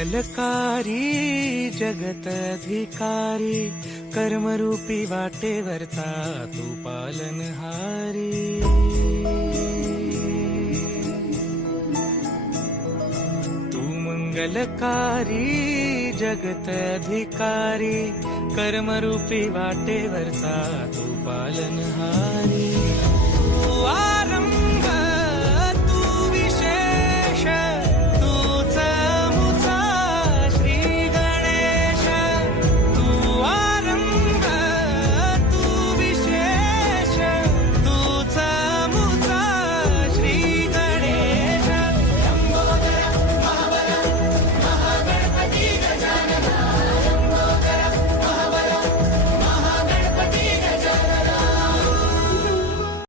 मंगलकारी जगत अधिकारी, कर्मरूपी वाटेवरचा तू पालनहारी। तू मंगलकारी जगत अधिकारी, कर्मरूपी वाटेवरचा तू पालनहारी।